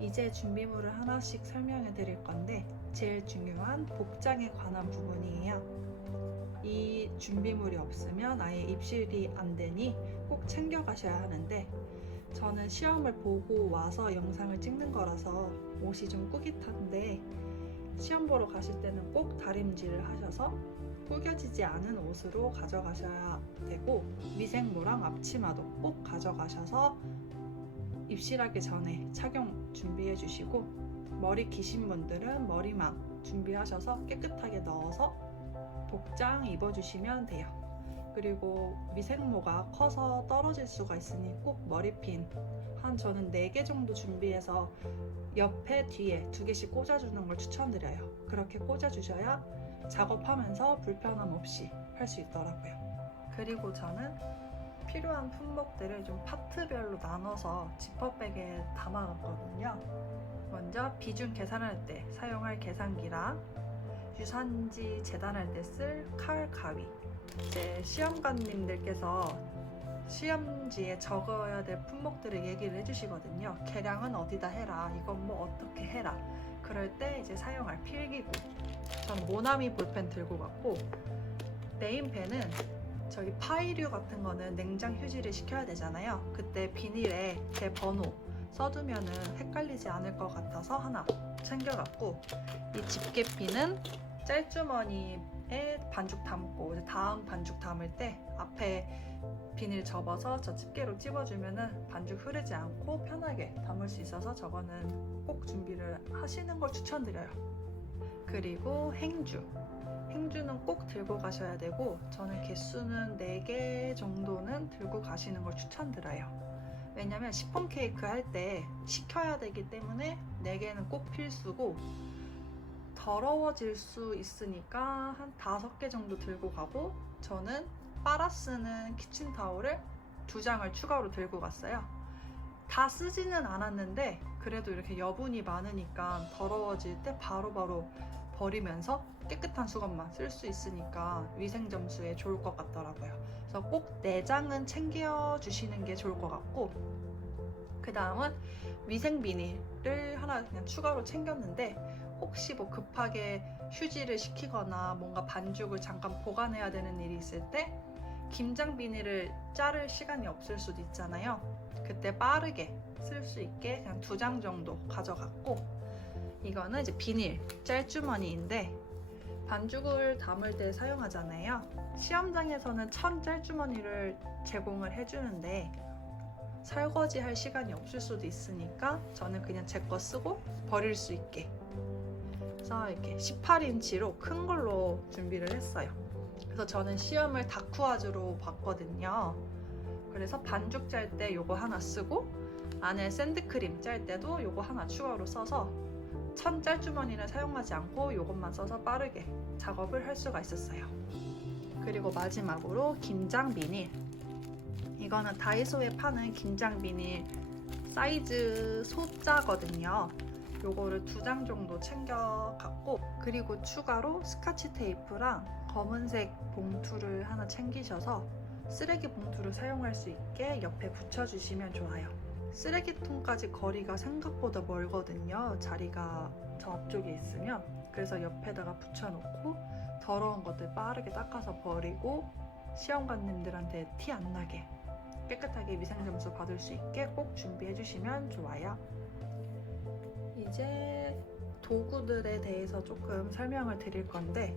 이제 준비물을 하나씩 설명해 드릴 건데 제일 중요한 복장에 관한 부분이에요. 이 준비물이 없으면 아예 입실이 안 되니 꼭 챙겨 가셔야 하는데 저는 시험을 보고 와서 영상을 찍는 거라서 옷이 좀 꾸깃한데 시험 보러 가실 때는 꼭 다림질을 하셔서 구겨지지 않은 옷으로 가져가셔야 되고 위생모랑 앞치마도 꼭 가져가셔서 입실하기 전에 착용 준비해 주시고 머리 기신 분들은 머리망 준비하셔서 깨끗하게 넣어서 복장 입어 주시면 돼요. 그리고 미생모가 커서 떨어질 수가 있으니 꼭 머리핀 한 저는 4개 정도 준비해서 옆에 뒤에 두 개씩 꽂아주는 걸 추천드려요. 그렇게 꽂아주셔야 작업하면서 불편함 없이 할 수 있더라고요. 그리고 저는 필요한 품목들을 좀 파트별로 나눠서 지퍼백에 담아놨거든요. 먼저 비중 계산할 때 사용할 계산기랑 유산지 재단할 때 쓸 칼, 가위. 이제 시험관님들께서 시험지에 적어야 될 품목들을 얘기를 해주시거든요. 계량은 어디다 해라. 이건 뭐 어떻게 해라. 그럴 때 이제 사용할 필기구. 저는 모나미 볼펜 들고 갔고 네임펜은 저기 파이류 같은 거는 냉장 휴지를 시켜야 되잖아요. 그때 비닐에 제 번호 써두면은 헷갈리지 않을 것 같아서 하나 챙겨갔고 이 집게핀은 짤주머니에 반죽 담고 다음 반죽 담을 때 앞에 비닐 접어서 저 집게로 찝어주면은 반죽 흐르지 않고 편하게 담을 수 있어서 저거는 꼭 준비를 하시는 걸 추천드려요. 그리고 행주. 행주는 꼭 들고 가셔야 되고 저는 개수는 4개 정도는 들고 가시는 걸 추천드려요. 왜냐면 시폰 케이크 할 때 식혀야 되기 때문에 4개는 꼭 필수고 더러워질 수 있으니까 한 5개 정도 들고 가고 저는 빨아 쓰는 키친타올을 두 장을 추가로 들고 갔어요. 다 쓰지는 않았는데 그래도 이렇게 여분이 많으니까 더러워질 때 바로바로 버리면서 깨끗한 수건만 쓸 수 있으니까 위생 점수에 좋을 것 같더라고요. 그래서 꼭 4장은 챙겨 주시는 게 좋을 것 같고 그 다음은 위생 비닐을 하나 그냥 추가로 챙겼는데 혹시 뭐 급하게 휴지를 시키거나 뭔가 반죽을 잠깐 보관해야 되는 일이 있을 때 김장 비닐을 자를 시간이 없을 수도 있잖아요. 그때 빠르게 쓸 수 있게 그냥 두 장 정도 가져갔고 이거는 이제 비닐 짤주머니인데 반죽을 담을 때 사용하잖아요. 시험장에서는 천 짤주머니를 제공을 해주는데 설거지 할 시간이 없을 수도 있으니까 저는 그냥 제 거 쓰고 버릴 수 있게 그래서 이렇게 18인치로 큰 걸로 준비를 했어요. 그래서 저는 시험을 다쿠아즈로 봤거든요. 그래서 반죽 짤 때 요거 하나 쓰고 안에 샌드크림 짤 때도 요거 하나 추가로 써서 천 짤주머니를 사용하지 않고 요것만 써서 빠르게 작업을 할 수가 있었어요. 그리고 마지막으로 김장 비닐. 이거는 다이소에 파는 김장 비닐 사이즈 소자거든요. 요거를 두 장 정도 챙겨갔고 그리고 추가로 스카치 테이프랑 검은색 봉투를 하나 챙기셔서 쓰레기 봉투를 사용할 수 있게 옆에 붙여주시면 좋아요. 쓰레기통까지 거리가 생각보다 멀거든요. 자리가 저 앞쪽에 있으면. 그래서 옆에다가 붙여놓고 더러운 것들 빠르게 닦아서 버리고 시험관님들한테 티 안 나게 깨끗하게 위생점수 받을 수 있게 꼭 준비해 주시면 좋아요. 이제 도구들에 대해서 조금 설명을 드릴 건데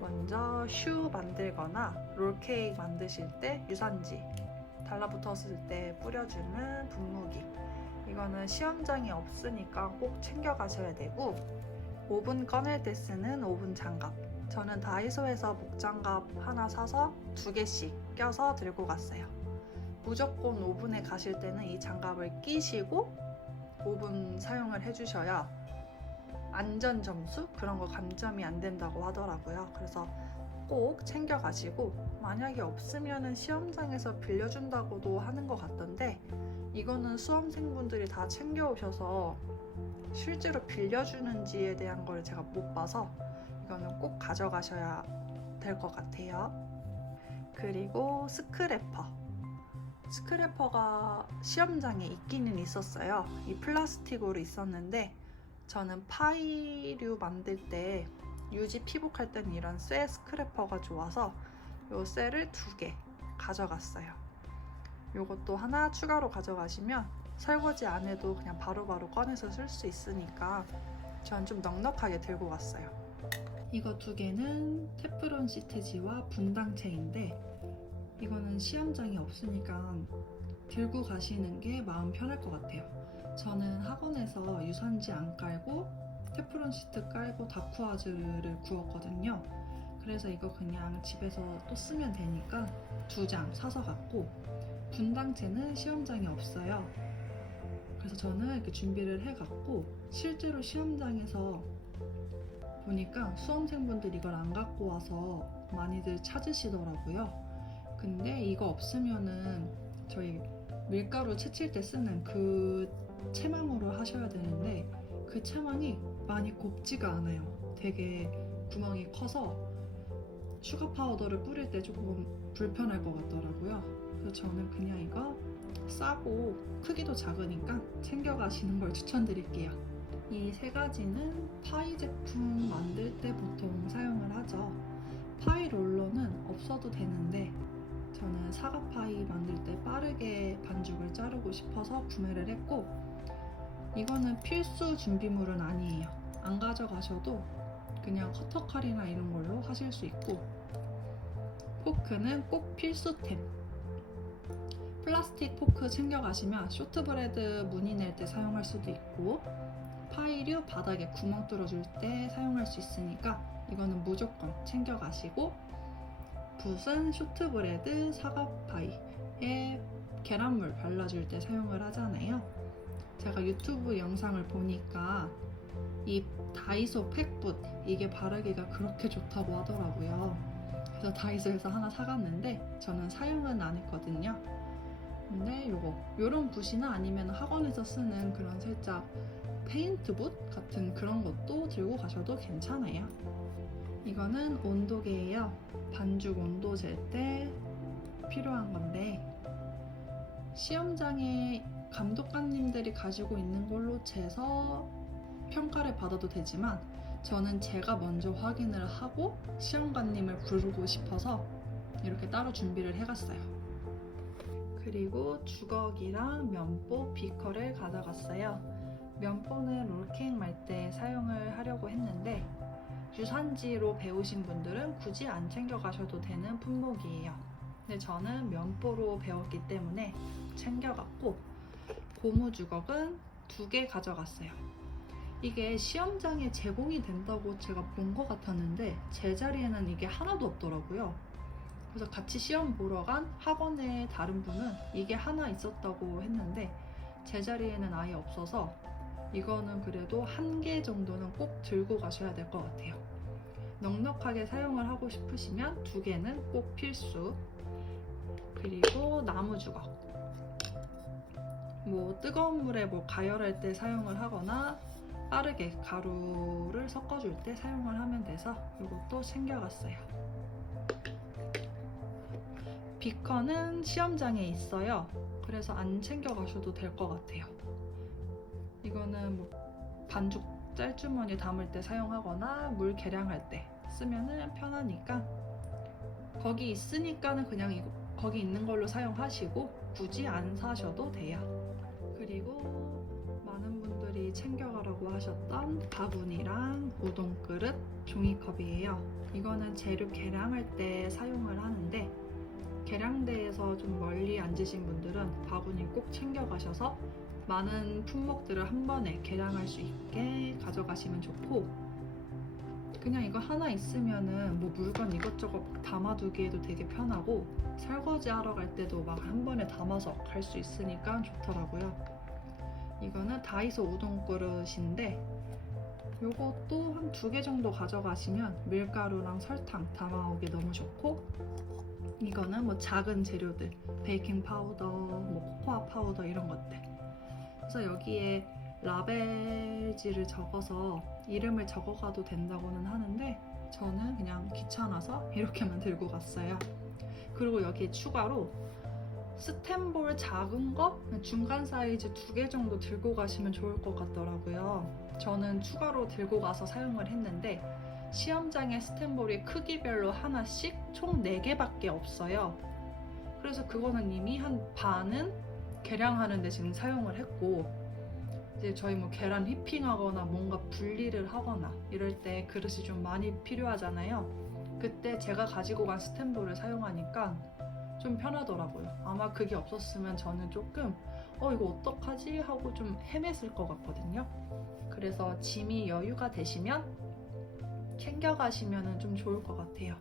먼저 슈 만들거나 롤케이크 만드실 때 유산지 달라붙었을 때 뿌려주는 분무기. 이거는 시험장이 없으니까 꼭 챙겨가셔야 되고 오븐 꺼낼 때 쓰는 오븐 장갑. 저는 다이소에서 목장갑 하나 사서 두 개씩 껴서 들고 갔어요. 무조건 오븐에 가실 때는 이 장갑을 끼시고 오븐 사용을 해주셔야 안전 점수? 그런 거 감점이 안 된다고 하더라고요. 그래서 꼭 챙겨가시고 만약에 없으면은 시험장에서 빌려준다고도 하는 것 같던데 이거는 수험생분들이 다 챙겨오셔서 실제로 빌려주는지에 대한 걸 제가 못 봐서 이거는 꼭 가져가셔야 될 것 같아요. 그리고 스크래퍼 스크래퍼가 시험장에 있기는 있었어요. 이 플라스틱으로 있었는데 저는 파이류 만들 때 유지 피복할 때는 이런 쇠 스크래퍼가 좋아서 요 쇠를 두 개 가져갔어요. 요것도 하나 추가로 가져가시면 설거지 안 해도 그냥 바로바로 꺼내서 쓸 수 있으니까 전 좀 넉넉하게 들고 갔어요. 이거 두 개는 테프론 시트지와 분당체인데 이거는 시험장이 없으니까 들고 가시는 게 마음 편할 것 같아요. 저는 학원에서 유산지 안 깔고 테프론 시트 깔고 다쿠아즈를 구웠거든요. 그래서 이거 그냥 집에서 또 쓰면 되니까 두 장 사서 갔고 분당체는 시험장이 없어요. 그래서 저는 이렇게 준비를 해갔고 실제로 시험장에서 보니까 수험생분들 이걸 안 갖고 와서 많이들 찾으시더라고요. 근데 이거 없으면은 저희 밀가루 채칠 때 쓰는 그 채망으로 하셔야 되는데 그 채망이 많이 곱지가 않아요. 되게 구멍이 커서 슈가 파우더를 뿌릴 때 조금 불편할 것 같더라고요. 그래서 저는 그냥 이거 싸고 크기도 작으니까 챙겨가시는 걸 추천드릴게요. 이 세 가지는 파이 제품 만들 때 보통 사용을 하죠. 파이 롤러는 없어도 되는데 저는 사과 파이 만들 때 빠르게 반죽을 자르고 싶어서 구매를 했고 이거는 필수 준비물은 아니에요. 안 가져가셔도 그냥 커터칼이나 이런 걸로 하실 수 있고 포크는 꼭 필수템. 플라스틱 포크 챙겨가시면 쇼트브레드 무늬 낼 때 사용할 수도 있고 파이류 바닥에 구멍 뚫어줄 때 사용할 수 있으니까 이거는 무조건 챙겨가시고 붓은 쇼트브레드 사과파이에 계란물 발라줄 때 사용을 하잖아요. 제가 유튜브 영상을 보니까 이 다이소 팩붓 이게 바르기가 그렇게 좋다고 하더라고요. 그래서 다이소에서 하나 사갔는데 저는 사용은 안 했거든요. 근데 요거 요런 붓이나 아니면 학원에서 쓰는 그런 살짝 페인트 붓 같은 그런 것도 들고 가셔도 괜찮아요. 이거는 온도계예요. 반죽 온도 잴 때 필요한 건데 시험장에 감독관님들이 가지고 있는 걸로 재서 평가를 받아도 되지만 저는 제가 먼저 확인을 하고 시험관님을 부르고 싶어서 이렇게 따로 준비를 해갔어요. 그리고 주걱이랑 면보, 비커를 가져갔어요. 면보는 롤케이크 말 때 사용을 하려고 했는데 유산지로 배우신 분들은 굳이 안 챙겨가셔도 되는 품목이에요. 근데 저는 면보로 배웠기 때문에 챙겨갔고 고무 주걱은 두 개 가져갔어요. 이게 시험장에 제공이 된다고 제가 본 것 같았는데 제 자리에는 이게 하나도 없더라고요. 그래서 같이 시험 보러 간 학원의 다른 분은 이게 하나 있었다고 했는데 제 자리에는 아예 없어서 이거는 그래도 한 개 정도는 꼭 들고 가셔야 될 것 같아요. 넉넉하게 사용을 하고 싶으시면 두 개는 꼭 필수. 그리고 나무 주걱. 뭐 뜨거운 물에 뭐 가열할 때 사용을 하거나 빠르게 가루를 섞어줄 때 사용을 하면 돼서 이것도 챙겨갔어요. 비커는 시험장에 있어요. 그래서 안 챙겨가셔도 될 것 같아요. 이거는 뭐 반죽 짤주머니 담을 때 사용하거나 물 계량할 때 쓰면은 편하니까 거기 있으니까는 그냥 이거 거기 있는 걸로 사용하시고 굳이 안 사셔도 돼요. 그리고 많은 분들이 챙겨가라고 하셨던 바구니랑 우동 그릇, 종이컵이에요. 이거는 재료 계량할 때 사용을 하는데 계량대에서 좀 멀리 앉으신 분들은 바구니 꼭 챙겨가셔서 많은 품목들을 한 번에 계량할 수 있게 가져가시면 좋고 그냥 이거 하나 있으면은 뭐 물건 이것저것 담아두기에도 되게 편하고 설거지 하러 갈 때도 막 한 번에 담아서 갈 수 있으니까 좋더라고요. 이거는 다이소 우동 그릇인데 요것도 한 두 개 정도 가져가시면 밀가루랑 설탕 담아오기 너무 좋고 이거는 뭐 작은 재료들 베이킹 파우더, 뭐 코코아 파우더 이런 것들 그래서 여기에 라벨지를 적어서 이름을 적어가도 된다고는 하는데 저는 그냥 귀찮아서 이렇게만 들고 갔어요. 그리고 여기에 추가로 스탠볼 작은 거 중간 사이즈 두 개 정도 들고 가시면 좋을 것 같더라고요. 저는 추가로 들고 가서 사용을 했는데 시험장에 스탠볼이 크기별로 하나씩 총 4개밖에 없어요. 그래서 그거는 이미 한 반은 계량하는 데 지금 사용을 했고 이제 저희 뭐 계란 휘핑하거나 뭔가 분리를 하거나 이럴 때 그릇이 좀 많이 필요하잖아요. 그때 제가 가지고 간 스탠볼을 사용하니까 좀 편하더라고요. 아마 그게 없었으면 저는 조금 어 이거 어떡하지 하고 좀 헤맸을 것 같거든요. 그래서 짐이 여유가 되시면 챙겨가시면 좀 좋을 것 같아요.